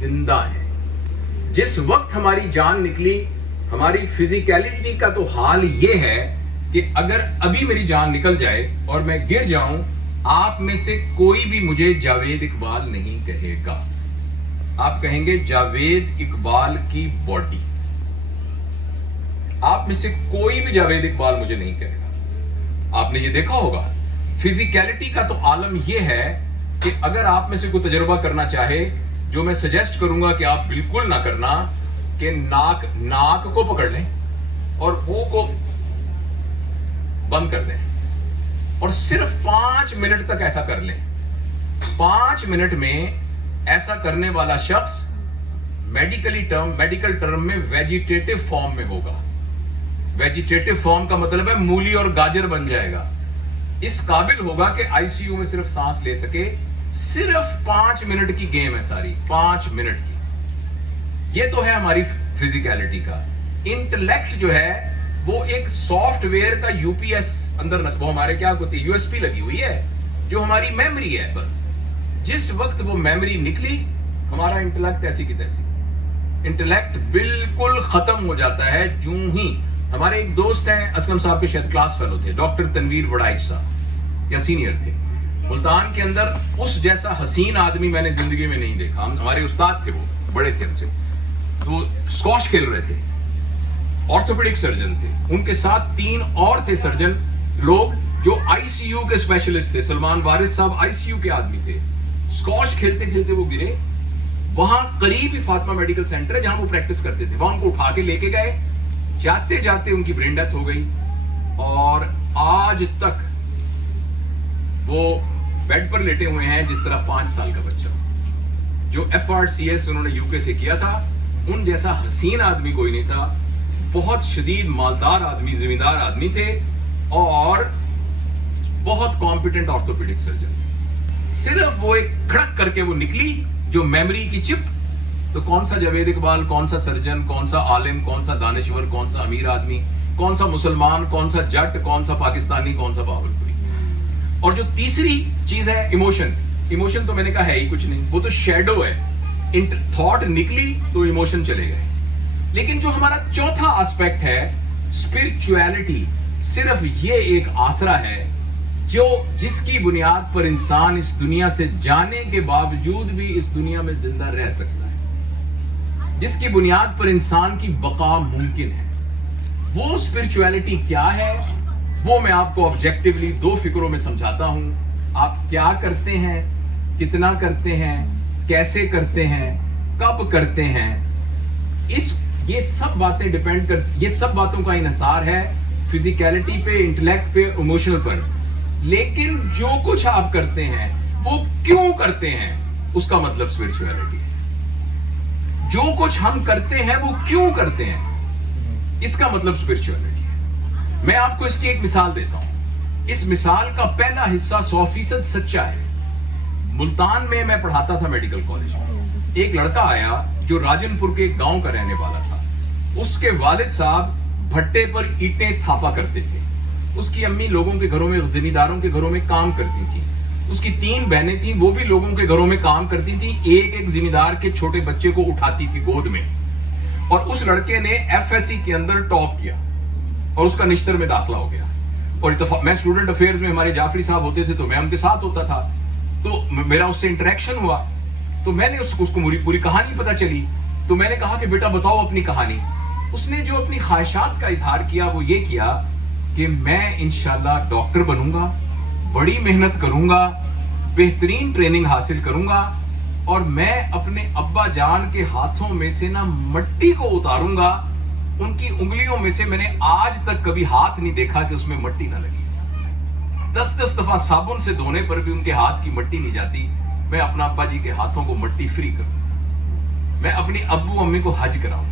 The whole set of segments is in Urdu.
زندہ ہیں. جس وقت ہماری جان نکلی, ہماری فزیکیلٹی کا تو حال یہ ہے کہ اگر ابھی میری جان نکل جائے اور میں گر جاؤں, آپ میں سے کوئی بھی مجھے جاوید اقبال نہیں کہے گا. آپ کہیں گے جاوید اقبال کی باڈی. آپ میں سے کوئی بھی جاوید اقبال مجھے نہیں کہے گا. آپ نے یہ دیکھا ہوگا, فزیکیلٹی کا تو عالم یہ ہے کہ اگر آپ میں سے کوئی تجربہ کرنا چاہے, جو میں سجیسٹ کروں گا کہ آپ بالکل نہ کرنا, کہ ناک کو پکڑ لیں اور منہ کو بند کر دیں اور صرف 5 منٹ تک ایسا کر لیں. 5 منٹ میں ایسا کرنے والا شخص میڈیکل ٹرم میں ویجیٹیٹو فارم میں ہوگا. ویجیٹیٹو فارم کا مطلب ہے مولی اور گاجر بن جائے گا. اس قابل ہوگا کہ آئی سی یو میں صرف سانس لے سکے. صرف 5 منٹ کی گیم ہے ساری, 5 منٹ کی. یہ تو ہے ہماری فزیکیلٹی کا. انٹلیکٹ جو ہے وہ ایک سافٹ ویئر کا یو پی ایس اندر, وہ ہمارے کیا ہوتی ہے, یو ایس پی لگی ہوئی ہے جو ہماری میموری ہے. بس جس وقت وہ میموری نکلی, ہمارا انٹلیکٹ ایسی کی تیسی. انٹلیکٹ بالکل ختم ہو جاتا ہے. جو ہی ہمارے ایک دوست ہیں اسلم صاحب کے شاید کلاس فیلو تھے, ڈاکٹر تنویر وڑائچ صاحب, یا سینئر تھے ملتان کے اندر. اس جیسا حسین آدمی میں نے زندگی میں نہیں دیکھا. ہمارے استاد تھے, وہ بڑے تھے ہم سے, تو اسکواش کھیل رہے تھے, آرتھوپیڈک سرجن تھے. ان کے ساتھ 3 اور تھے سرجن لوگ جو آئی سی یو کے اسپیشلسٹ تھے. سلمان وارث صاحب آئی سی یو کے آدمی تھے. اسکواش کھیلتے کھیلتے وہ گرے. وہاں قریب ہی فاطمہ میڈیکل سینٹر ہے جہاں وہ پریکٹس کرتے تھے. وہاں ان کو اٹھا کے لے کے گئے. جاتے جاتے ان کی برین ڈیتھ ہو گئی اور آج تک وہ بیڈ پر لیٹے ہوئے ہیں جس طرح 5 سال کا بچہ. جو ایف آر سی ایس انہوں نے یو کے سے کیا تھا, ان جیسا حسین آدمی کوئی نہیں تھا. بہت شدید مالدار آدمی, زمیندار آدمی تھے اور بہت کمپیٹنٹ آرتھوپیڈک سرجن. صرف وہ ایک کھڑک کر کے وہ نکلی جو میموری کی چپ. تو کون سا جاوید اقبال, کون سا سرجن, کون سا عالم, کون سا دانشور, کون سا امیر آدمی, کون سا مسلمان, کون سا جٹ, کون سا پاکستانی, کون سا باولپوری. اور جو تیسری چیز ہے ایموشن. ایموشن تو میں نے کہا ہے ہی کچھ نہیں, وہ تو شیڈو ہے. تھاٹ نکلی تو ایموشن چلے گئے. لیکن جو ہمارا چوتھا آسپیکٹ ہے اسپرچویلٹی, صرف یہ ایک آسرا ہے جو جس کی بنیاد پر انسان اس دنیا سے جانے کے باوجود بھی اس دنیا میں زندہ رہ سکتا ہے, جس کی بنیاد پر انسان کی بقا ممکن ہے. وہ اسپرچویلٹی کیا ہے, وہ میں آپ کو آبجیکٹیولی 2 فکروں میں سمجھاتا ہوں. آپ کیا کرتے ہیں, کتنا کرتے ہیں, کیسے کرتے ہیں, کب کرتے ہیں. یہ سب باتیں ڈیپینڈ کر, یہ سب باتوں کا انحصار ہے فزیکیلٹی پہ, انٹلیکٹ پہ, ایموشنل پر. لیکن جو کچھ آپ کرتے ہیں وہ کیوں کرتے ہیں, اس کا مطلب اسپرچویلٹی ہے. جو کچھ ہم کرتے ہیں وہ کیوں کرتے ہیں, اس کا مطلب اسپرچویلٹی ہے. میں آپ کو اس کی ایک مثال دیتا ہوں. اس مثال کا پہلا حصہ 100% سچا ہے. ملتان میں پڑھاتا تھا میڈیکل کالج میں. ایک لڑکا آیا جو راجن پور کے گاؤں کا رہنے والا تھا. اس کے والد صاحب بھٹے پر اینٹیں تھاپا کرتے تھے. اس کی امی لوگوں کے گھروں میں, زمینداروں کے گھروں میں کام کرتی تھی. اس کی 3 بہنیں تھیں, وہ بھی لوگوں کے گھروں میں کام کرتی تھی. ایک زمیندار کے چھوٹے بچے کو اٹھاتی تھی گود میں. اور اس لڑکے نے ایف ایس سی کے اندر ٹاپ کیا اور اس کا نشتر میں داخلہ ہو گیا. اور میں اسٹوڈنٹ افیئرز میں, ہمارے جعفری صاحب ہوتے تھے تو میں ان کے ساتھ ہوتا تھا, تو میرا اس سے انٹریکشن ہوا. تو میں نے اس کو پوری کہانی پتا چلی. تو میں نے کہا کہ بیٹا بتاؤ اپنی کہانی. اس نے جو اپنی خواہشات کا اظہار کیا وہ یہ کیا کہ میں انشاءاللہ ڈاکٹر بنوں گا, بڑی محنت کروں گا, بہترین ٹریننگ حاصل کروں گا, اور میں اپنے ابا جان کے ہاتھوں میں سے نا مٹی کو اتاروں گا. ان کی انگلیوں میں سے میں نے آج تک کبھی ہاتھ نہیں دیکھا کہ اس میں مٹی نہ لگی. 10 دفعہ صابن سے دھونے پر بھی ان کے ہاتھ کی مٹی نہیں جاتی. میں اپنا ابا جی کے ہاتھوں کو مٹی فری کروں. میں اپنی ابو امی کو حج کراؤں.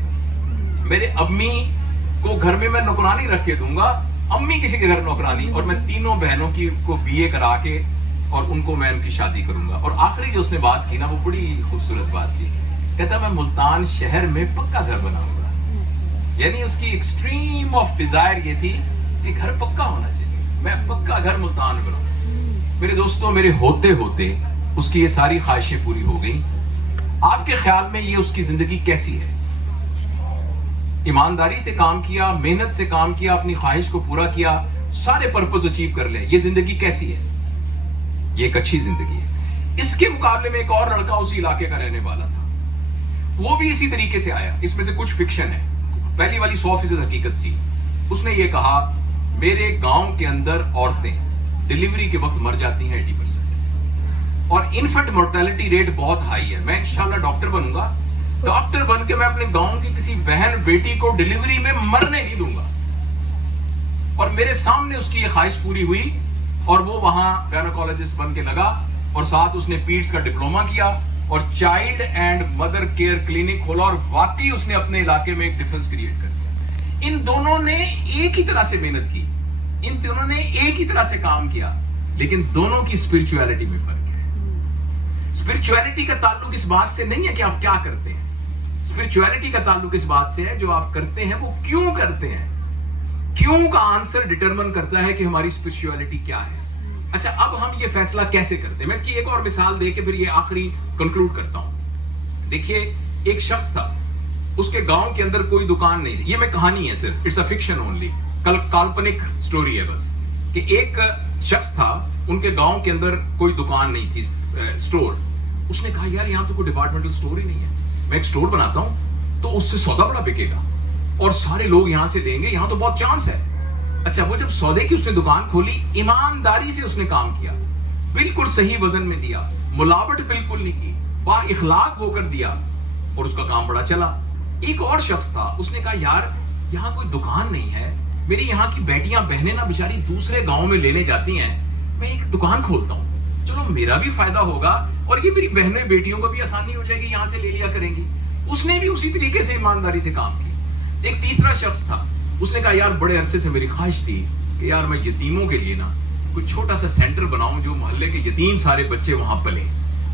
میرے امی کو گھر میں نوکرانی رکھ کے دوں گا, امی کسی کے گھر نوکرانی, اور میں 3 بہنوں کی کو بی اے کرا کے اور ان کو میں ان کی شادی کروں گا. اور آخری جو اس نے بات کی نا وہ بڑی خوبصورت بات کی. کہتا میں ملتان شہر میں پکا گھر بناؤں گا. یعنی اس کی ایکسٹریم آف ڈیزائر یہ تھی کہ گھر پکا ہونا چاہیے, میں پکا گھر ملتان بناؤں. میرے دوستوں, میرے ہوتے ہوتے اس کی یہ ساری خواہشیں پوری ہو گئیں. آپ کے خیال میں یہ اس کی زندگی کیسی ہے؟ ایمانداری سے کام کیا، محنت سے کام کیا، اپنی خواہش کو پورا کیا، سارے پرپز اچیو کر لیں، یہ زندگی کیسی ہے؟ یہ ایک اچھی زندگی ہے۔ اس کے مقابلے میں ایک اور لڑکا اسی علاقے کا رہنے والا تھا، وہ بھی اسی طریقے سے آیا، اس میں سے کچھ فکشن ہے، پہلی والی 100% حقیقت تھی۔ اس نے یہ کہا میرے گاؤں کے اندر عورتیں ڈیلیوری کے وقت مر جاتی ہیں 80%، اور انفنٹ مورٹیلٹی ریٹ بہت ہائی ہے، میں انشاءاللہ ڈاکٹر بنوں گا، ڈاکٹر بن کے میں اپنے گاؤں کی کسی بہن بیٹی کو ڈیلیوری میں مرنے نہیں دوں گا۔ اور میرے سامنے اس کی یہ خواہش پوری ہوئی، اور وہ وہاں گائنیکولوجسٹ بن کے لگا، اور ساتھ اس نے پیڈس کا ڈپلوما کیا اور child and mother care clinic کھولا، اور واقعی اس نے اپنے علاقے میں ایک ڈیفرنس کریٹ کر دیا۔ ان دونوں نے ایک ہی طرح سے محنت کی، ان دونوں نے ایک ہی طرح سے کام کیا، لیکن دونوں کی اسپرچویلٹی میں فرق ہے۔ اسپرچویلٹی کا تعلق اس بات سے نہیں ہے کہ آپ کیا کرتے ہیں، اسپرچویلٹی کا تعلق اس بات سے ہے جو آپ کرتے ہیں وہ کیوں کرتے ہیں۔ کیوں کا آنسر ڈٹرمن کرتا ہے کہ ہماری اسپرچویلٹی کیا ہے۔ اچھا، اب ہم یہ فیصلہ کیسے کرتے ہیں؟ میں اس کی ایک اور مثال دے کے پھر یہ آخری کنکلوڈ کرتا ہوں۔ دیکھیے، ایک شخص تھا، اس کے گاؤں کے اندر کوئی دکان نہیں تھی، یہ میں کہانی ہے صرف، اٹس اے فکشن اونلی، کالپنک سٹوری ہے بس، کہ ایک شخص تھا، ان کے گاؤں کے اندر کوئی دکان نہیں تھی، سٹور۔ اس نے کہا یار یہاں تو کوئی ڈپارٹمنٹل سٹور ہی نہیں ہے، میں ایک سٹور بناتا ہوں تو اس سے سودا بڑا بکے گا اور سارے لوگ یہاں سے لیں گے، یہاں تو بہت چانس ہے۔ اچھا، وہ جب سودے کی اس نے دکان کھولی، ایمانداری سے اس نے کام کیا، بالکل صحیح وزن میں دیا، ملاوٹ بالکل نہیں کی، با اخلاق ہو کر دیا، اور اس کا کام بڑا چلا۔ ایک اور شخص تھا، اس نے کہا یار یہاں کوئی دکان نہیں ہے، میری یہاں کی بیٹیاں بہنیں نا بیچاری دوسرے گاؤں میں لینے جاتی ہیں، میں ایک دکان کھولتا ہوں، چلو میرا بھی فائدہ ہوگا اور یہ میری بہنیں بیٹیوں کو بھی آسانی ہو جائے گی، یہاں سے لے لیا کریں گی۔ اس نے بھی اسی طریقے سے ایمانداری سے کام کیا۔ ایک تیسرا شخص تھا، اس نے کہا یار بڑے عرصے سے میری خواہش تھی کہ یار میں یتیموں کے لیے نا کوئی چھوٹا سا سینٹر بناؤں جو محلے کے یتیم سارے بچے وہاں پلیں،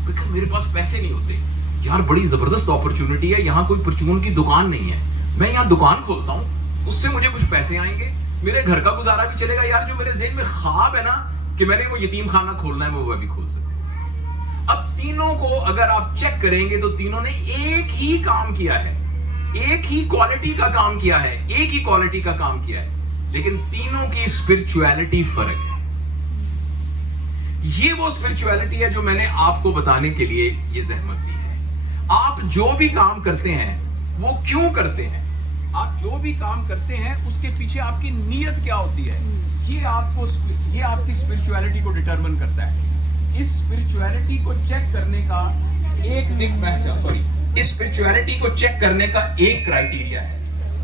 لیکن میرے پاس پیسے نہیں ہوتے۔ یار بڑی زبردست اپرچونٹی ہے، یہاں کوئی پرچون کی دکان نہیں ہے، میں یہاں دکان کھولتا ہوں، اس سے مجھے کچھ پیسے آئیں گے، میرے گھر کا گزارا بھی چلے گا، یار جو میرے ذہن میں خواب ہے نا کہ میں نے وہ یتیم خانہ کھولنا ہے، وہ بھی کھول سکتا ہوں۔ اب تینوں کو اگر آپ چیک کریں گے تو تینوں نے ایک ہی کام کیا ہے، ایک ہی کوالٹی کا کام کیا ہے، ایک ہی کوالٹی کا کام کیا ہے، لیکن تینوں کی اسپرچویلٹی فرق ہے۔ یہ وہ اسپرچویلٹی ہے جو میں نے آپ کو بتانے کے لیے یہ زحمت دی ہے۔ آپ جو بھی کام کرتے ہیں وہ کیوں کرتے ہیں، آپ جو بھی کام کرتے ہیں اس کے پیچھے آپ کی نیت کیا ہوتی ہے، یہ آپ کی اسپرچویلٹی کو ڈٹرمن کرتا ہے۔ اس اسپرچویلٹی کو چیک کرنے کا اسپرچویلٹی کو چیک کرنے کا ایک کرائیٹیریا ہے،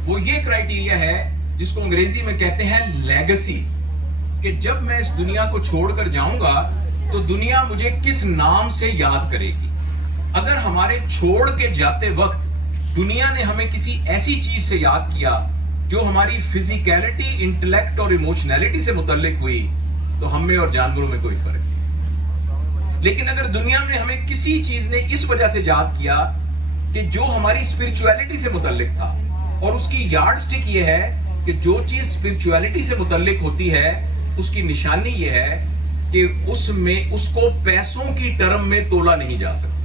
وہ یہ کرائیٹیریا ہے جس کو انگریزی میں کہتے ہیں لیگسی، کہ جب میں اس دنیا کو چھوڑ کر جاؤں گا تو دنیا مجھے کس نام سے یاد کرے گی۔ اگر ہمارے چھوڑ کے جاتے وقت دنیا نے ہمیں کسی ایسی چیز سے یاد کیا جو ہماری فزیکیلٹی، انٹلیکٹ اور ایموشنلٹی سے متعلق ہوئی تو ہم میں اور جانوروں میں کوئی فرق نہیں۔ لیکن اگر دنیا میں ہمیں کسی چیز نے اس وجہ سے یاد کیا کہ جو ہماری اسپرچویلٹی سے متعلق تھا، اور اس کی یارڈ سٹک یہ ہے کہ جو چیز اسپرچویلٹی سے متعلق ہوتی ہے اس کی نشانی یہ ہے کہ اس کو پیسوں کی ٹرم میں تولا نہیں جا سکتا۔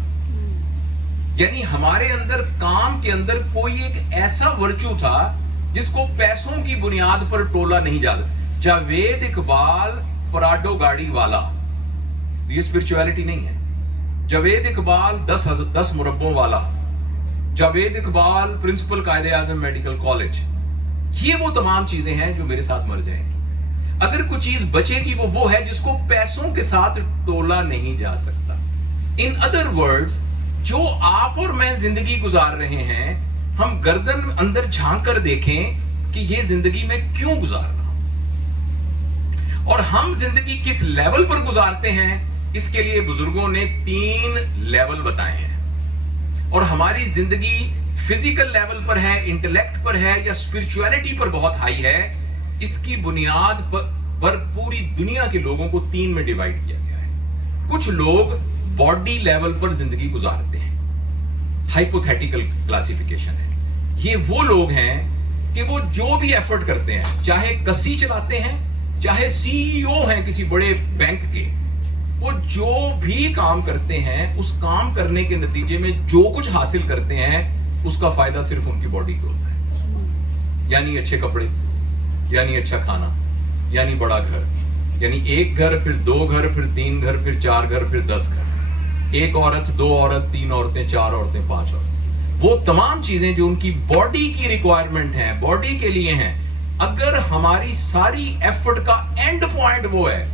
یعنی ہمارے اندر کام کے اندر کوئی ایک ایسا ورچو تھا جس کو پیسوں کی بنیاد پر تولا نہیں جا سکتا۔ جاوید اقبال پراڈو گاڑی والا، یہ اسپرچویلٹی نہیں ہے۔ جاوید اقبال 10 مربوں والا، Javed Iqbal principal Quaid Azam medical college, یہ وہ تمام چیزیں ہیں جو میرے ساتھ مر جائیں گی۔ اگر کوئی چیز بچے گی وہ ہے جس کو پیسوں کے ساتھ تولا نہیں جا سکتا۔ ان ادر ورڈز، جو آپ اور میں زندگی گزار رہے ہیں، ہم گردن اندر جھانک کر دیکھیں کہ یہ زندگی میں کیوں گزار رہا ہوں، اور ہم زندگی کس لیول پر گزارتے ہیں، اس کے لیے بزرگوں نے 3 لیول بتائے ہیں۔ اور ہماری زندگی فزیکل لیول پر ہے، انٹلیکٹ پر ہے، یا اسپرچویلٹی پر بہت ہائی ہے، اس کی بنیاد پر پوری دنیا کے لوگوں کو 3 میں ڈیوائیڈ کیا گیا ہے۔ کچھ لوگ باڈی لیول پر زندگی گزارتے ہیں، ہائپوتھیٹیکل کلاسیفیکیشن ہے۔ یہ وہ لوگ ہیں کہ وہ جو بھی ایفرٹ کرتے ہیں، چاہے کسی چلاتے ہیں، چاہے CEO ہیں کسی بڑے بینک کے، وہ جو بھی کام کرتے ہیں اس کام کرنے کے نتیجے میں جو کچھ حاصل کرتے ہیں اس کا فائدہ صرف ان کی باڈی کو ہوتا ہے. یعنی اچھے کپڑے, یعنی اچھا کھانا, یعنی بڑا گھر, یعنی ایک گھر, پھر 2 گھر, پھر 3 گھر, پھر 4 گھر, پھر 10 گھر, ایک عورت, 2 عورت, 3 عورتیں, 4 عورتیں, 5 عورتیں. وہ تمام چیزیں جو ان کی باڈی کی ریکوائرمنٹ ہیں, باڈی کے لیے ہیں, اگر ہماری ساری ایفرٹ کا اینڈ پوائنٹ وہ ہے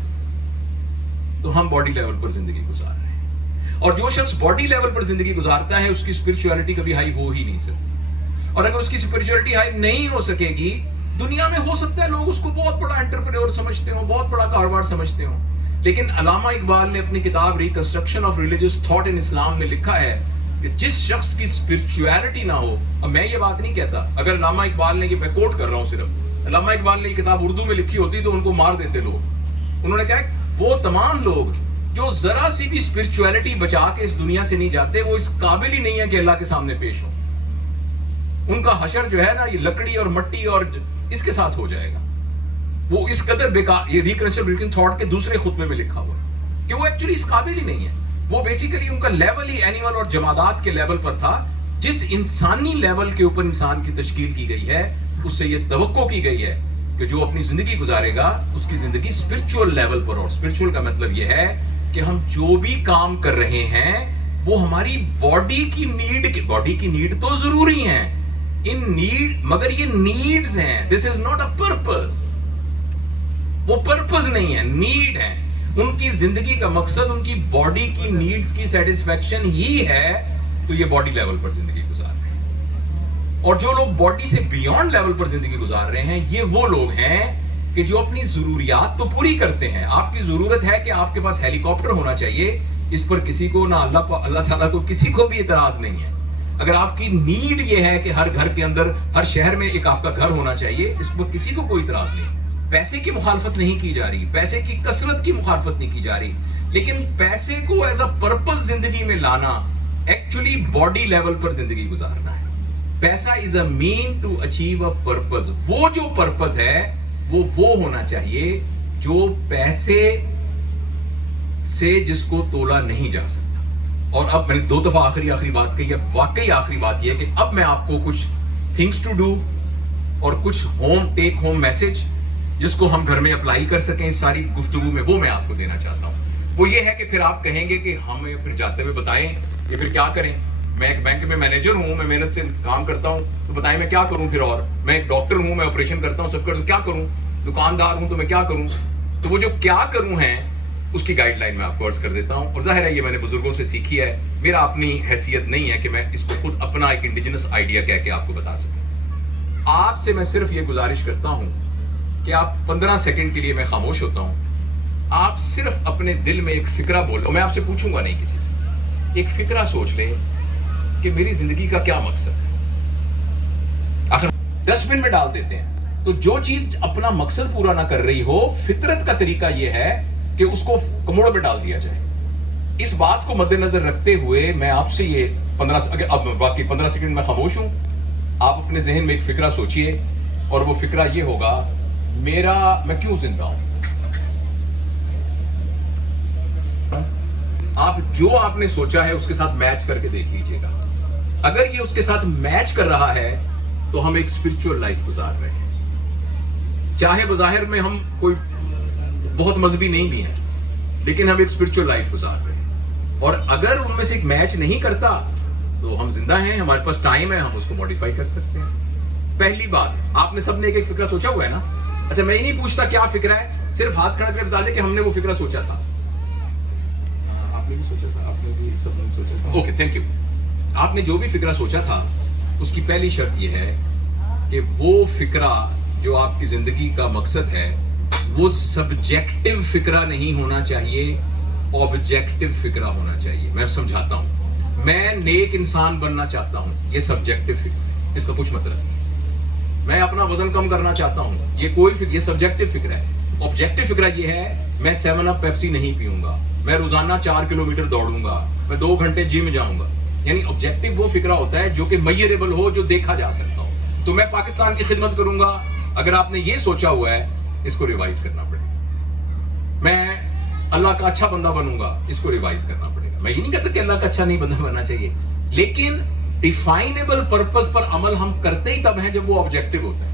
تو ہم باڈی لیول پر زندگی گزار رہے ہیں. اور جو شخص باڈی لیول پر زندگی گزارتا ہے اس کی اسپرچولیٹی کبھی ہائی ہو ہی نہیں سکتی. اور اگر اس کی اسپرچولیٹی ہائی نہیں ہو سکے گی, دنیا میں ہو سکتا ہے لوگ اس کو بہت بڑا انٹرپرینور سمجھتے ہوں, بہت بڑا کاروبار سمجھتے ہوں, لیکن علامہ اقبال نے اپنی کتاب reconstruction of religious thought in Islam میں لکھا ہے کہ جس شخص کی اسپرچولیٹی نہ ہو, اور میں یہ بات نہیں کہتا, اگر علامہ اقبال نے, یہ میں کوٹ کر رہا ہوں صرف, علامہ اقبال نے یہ کتاب اردو میں لکھی ہوتی تو ان کو مار دیتے لوگ. انہوں نے کہا وہ تمام لوگ جو ذرا سی بھی اسپرچولیٹی بچا کے اس دنیا سے نہیں جاتے, وہ اس قابل ہی نہیں ہے کہ اللہ کے سامنے پیش ہو. ان کا حشر جو ہے نا, یہ لکڑی اور مٹی اور اس کے ساتھ ہو جائے گا. وہ اس قدر بیکار, یہ ریکنسٹرکشن تھاٹ کے دوسرے خطبے میں لکھا ہوا ہے کہ وہ ایکچولی اس قابل ہی نہیں ہے. وہ بیسیکلی ان کا لیول ہی اینیمل اور جمادات کے لیول پر تھا. جس انسانی لیول کے اوپر انسان کی تشکیل کی گئی ہے, اس سے یہ توقع کی گئی ہے کہ جو اپنی زندگی گزارے گا اس کی زندگی اسپرچول لیول پر, اور اسپرچول کا مطلب یہ ہے کہ ہم جو بھی کام کر رہے ہیں وہ ہماری باڈی کی نیڈ تو ضروری ہیں, ان نیڈ, مگر یہ نیڈز ہیں. دس از ناٹ اے پرپز, وہ پرپز نہیں ہے, نیڈ ہے. ان کی زندگی کا مقصد ان کی باڈی کی نیڈز کی سیٹسفیکشن ہی ہے, تو یہ باڈی لیول پر زندگی گزار رہے ہیں. اور جو لوگ باڈی سے بیونڈ لیول پر زندگی گزار رہے ہیں, یہ وہ لوگ ہیں کہ جو اپنی ضروریات تو پوری کرتے ہیں. آپ کی ضرورت ہے کہ آپ کے پاس ہیلی کاپٹر ہونا چاہیے, اس پر کسی کو نہ اللہ تعالیٰ کو کسی کو بھی اعتراض نہیں ہے. اگر آپ کی نیڈ یہ ہے کہ ہر گھر کے اندر, ہر شہر میں ایک آپ کا گھر ہونا چاہیے, اس پر کسی کو کوئی اعتراض نہیں. پیسے کی مخالفت نہیں کی جا رہی, پیسے کی کثرت کی مخالفت نہیں کی جا رہی, لیکن پیسے کو ایز اے پرپز زندگی میں لانا, ایکچولی باڈی لیول پر زندگی گزارنا ہے. پیسہ از اے مین ٹو اچیو اے پرپز. وہ جو پرپز ہے وہ ہونا چاہیے جو پیسے سے جس کو تولا نہیں جا سکتا. اور اب میں نے 2 دفعہ آخری بات کہی ہے, واقعی آخری بات یہ ہے کہ اب میں آپ کو کچھ تھنگس ٹو ڈو اور کچھ ٹیک ہوم میسج جس کو ہم گھر میں اپلائی کر سکیں اس ساری گفتگو میں, وہ میں آپ کو دینا چاہتا ہوں. وہ یہ ہے کہ پھر آپ کہیں گے کہ ہمیں پھر جاتے ہوئے بتائیں کہ پھر کیا کریں. میں ایک بینک میں مینیجر ہوں, میں محنت سے کام کرتا ہوں, تو بتائیں میں کیا کروں. پھر اور میں ایک ڈاکٹر ہوں, میں آپریشن کرتا ہوں, سب کرتا ہوں, کیا کروں. دکاندار ہوں تو میں کیا کروں. تو وہ جو کیا کروں ہیں اس کی گائیڈ لائن میں آپ کو عرض کر دیتا ہوں. اور ظاہر ہے یہ میں نے بزرگوں سے سیکھی ہے, میرا اپنی حیثیت نہیں ہے کہ میں اس کو خود اپنا ایک انڈیجنس آئیڈیا کہہ کے آپ کو بتا سکوں. آپ سے میں صرف یہ گزارش کرتا ہوں کہ آپ 15 سیکنڈ کے لیے, میں خاموش ہوتا ہوں, آپ صرف اپنے دل میں ایک فکرہ بولو. میں آپ سے پوچھوں گا نہیں کسی سے, ایک فکرہ سوچ لیں کہ میری زندگی کا کیا مقصد ہے. آخر ڈسٹ بن میں ڈال دیتے ہیں. تو جو چیز اپنا مقصد پورا نہ کر رہی ہو, فطرت کا طریقہ یہ ہے کہ اس کو کموڑ میں ڈال دیا جائے. اس بات کو مد نظر رکھتے ہوئے میں آپ سے یہ 15 سیکنڈ میں خاموش ہوں. آپ اپنے ذہن میں ایک فکرہ سوچئے, اور وہ فکرہ یہ ہوگا, میں کیوں زندہ ہوں. آپ جو آپ نے سوچا ہے اس کے ساتھ میچ کر کے دیکھ لیجئے گا. اگر یہ اس کے ساتھ میچ کر رہا ہے تو ہم ایک اسپرچول لائف گزار رہے ہیں. چاہے بظاہر میں ہم کوئی بہت مذہبی نہیں بھی ہیں, لیکن ہم ایک اسپرچول لائف گزار رہے ہیں. اور اگر ان میں سے ایک میچ نہیں کرتا تو ہم زندہ ہیں, ہمارے پاس ٹائم ہے, ہم اس کو موڈیفائی کر سکتے ہیں. پہلی بات, آپ نے سب نے ایک فکرہ سوچا ہوا ہے نا. اچھا, میں ہی نہیں پوچھتا کیا فکرہ ہے, صرف ہاتھ کھڑا کر بتا دیں کہ ہم نے وہ فکرہ سوچا تھا. آپ نے بھی سوچا تھا, آپ نے بھی سب نے سوچا تھا. Okay, thank you. آپ نے جو بھی فکرہ سوچا تھا اس کی پہلی شرط یہ ہے کہ وہ فکرہ جو آپ کی زندگی کا مقصد ہے وہ سبجیکٹو فکرہ نہیں ہونا چاہیے, آبجیکٹو فکرہ ہونا چاہیے. میں سمجھاتا ہوں. میں نیک انسان بننا چاہتا ہوں, یہ سبجیکٹو فکر ہے, اس کا کچھ مطلب نہیں. میں اپنا وزن کم کرنا چاہتا ہوں, یہ سبجیکٹو فکر ہے. آبجیکٹو فکرہ یہ ہے, میں 7 اپ پیپسی نہیں پیوں گا, میں روزانہ 4 کلومیٹر دوڑوں گا, میں 2 گھنٹے جم جاؤں گا. یعنی آبجیکٹو وہ فکرہ ہوتا ہے جو کہ میئریبل ہو, جو دیکھا جا سکتا ہو. تو میں پاکستان کی خدمت کروں گا. اگر آپ نے یہ سوچا ہوا ہے, اس کو ریوائز کرنا پڑے. میں اللہ کا اچھا بندہ بنوں گا, اس کو ریوائز کرنا پڑے گا. میں یہ نہیں کہتا کہ اللہ کا اچھا نہیں بندہ بننا چاہیے, لیکن ڈیفائنیبل پرپس پر عمل ہم کرتے ہی تب ہیں جب وہ آبجیکٹو ہوتا ہے.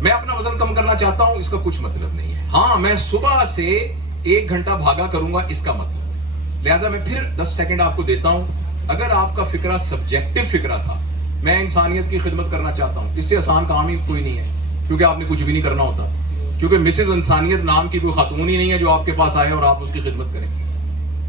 میں اپنا وزن کم کرنا چاہتا ہوں, اس کا کچھ مطلب نہیں ہے. ہاں میں صبح سے 1 گھنٹہ بھاگا کروں گا, اس کا مطلب. لہٰذا میں پھر 10 سیکنڈ آپ کو دیتا ہوں. اگر آپ کا فکرہ سبجیکٹو فکرہ تھا, میں انسانیت کی خدمت کرنا چاہتا ہوں, اس سے آسان کام ہی کوئی نہیں ہے, کیونکہ آپ نے کچھ بھی نہیں کرنا ہوتا, کیونکہ مسز انسانیت نام کی کوئی خاتون ہی نہیں ہے جو آپ کے پاس آئے اور آپ اس کی خدمت کریں.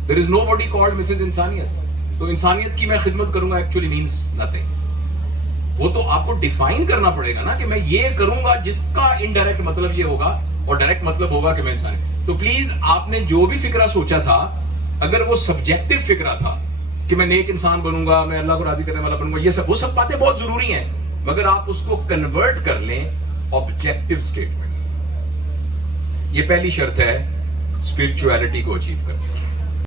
There is nobody called Mrs انسانیت. تو انسانیت کی میں خدمت کروں گا ایکچولی مینس نتھنگ. وہ تو آپ کو ڈیفائن کرنا پڑے گا نا کہ میں یہ کروں گا جس کا انڈائریکٹ مطلب یہ ہوگا اور ڈائریکٹ مطلب ہوگا کہ میں انسان. تو پلیز آپ نے جو بھی فکرہ سوچا تھا, اگر وہ سبجیکٹو فکرہ تھا کہ میں نیک انسان بنوں گا, میں اللہ کو راضی کرنے والا بنوں گا, یہ وہ سب باتیں بہت ضروری ہیں, مگر آپ اس کو کنورٹ کر لیں آبجیکٹو اسٹیٹمنٹ. یہ پہلی شرط ہے اسپرچویلٹی کو اچیو کرنے.